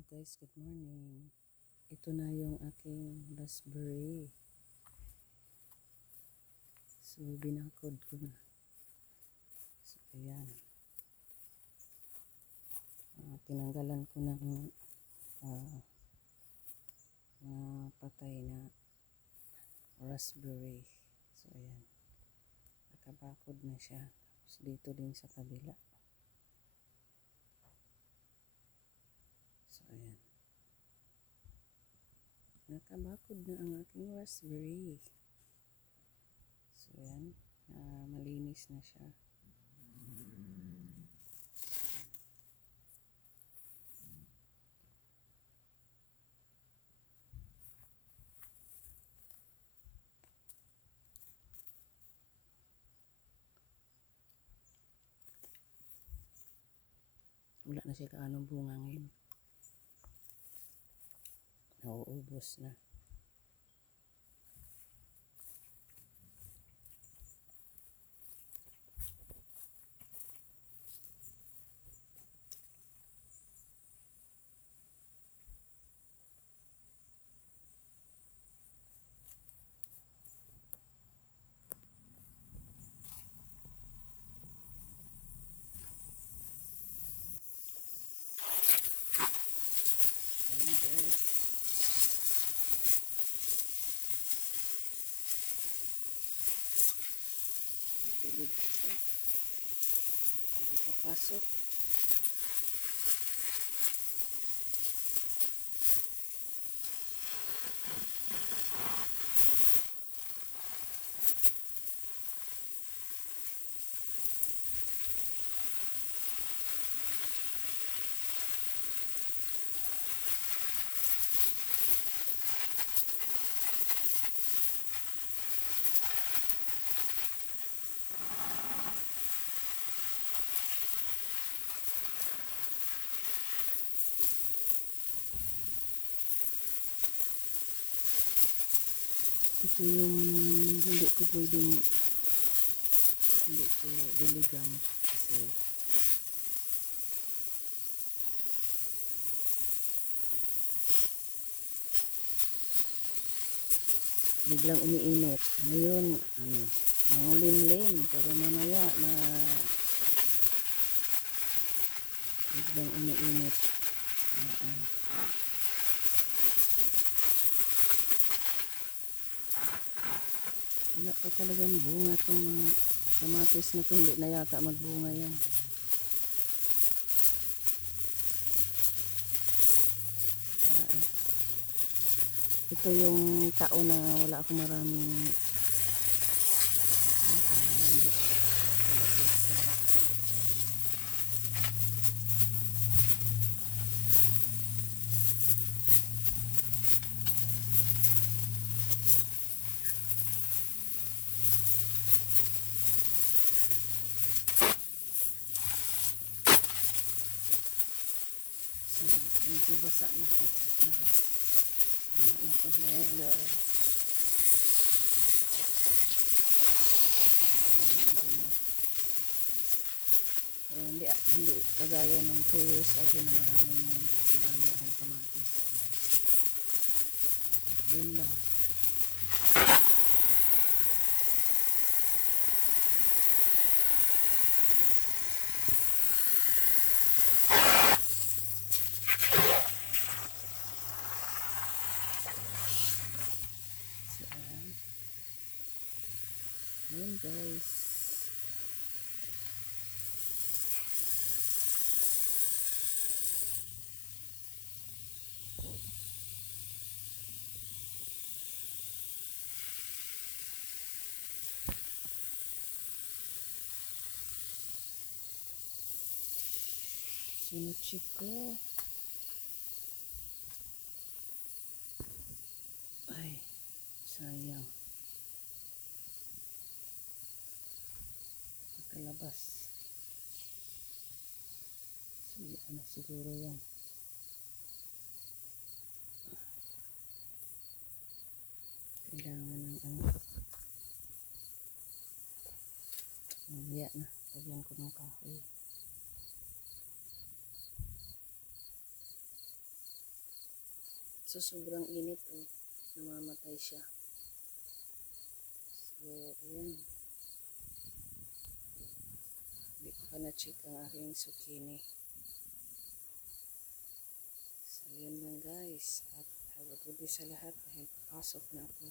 Hello guys, good morning. Ito na yung aking raspberry. So, binakod ko na. So, ayan. Tinanggalan ko ng mga patay na raspberry. So, ayan. Nakabakod na siya. Tapos, dito din sa kabila. So, ayan. Nakabakod na ang aking raspberry. So, ayan. Malinis na siya. Wala na siya kaanong bunga ngayon. Nauubos na. Ayan guys. Nagpilig ako. Bago papasok. Ito yung hindi ko diligan kasi biglang umiinit. Ngayon, mangulimlim, pero mamaya biglang umiinit. Wala pa talagang bunga itong mga kamatis na ito. Hindi na yata magbunga yan. Wala eh. Ito yung taon na wala akong maraming bulaklak talaga. So, medyo basa na siya. Tama na ito dahil hindi kagaya ng 2 years ago na marami akong kamatis. Yun lang. So, ayan guys. Sinucheck ko. Ay, sayang. Nakalabas. Siguro yan. Kailangan ng mamaya na. Lagyan ko ng kahoy. So, sobrang init, oh. Namamatay siya. So, ayan. Hindi ko pa na-check ang aking zucchini. So, yun lang guys. At have a good day sa lahat dahil papasok na ako.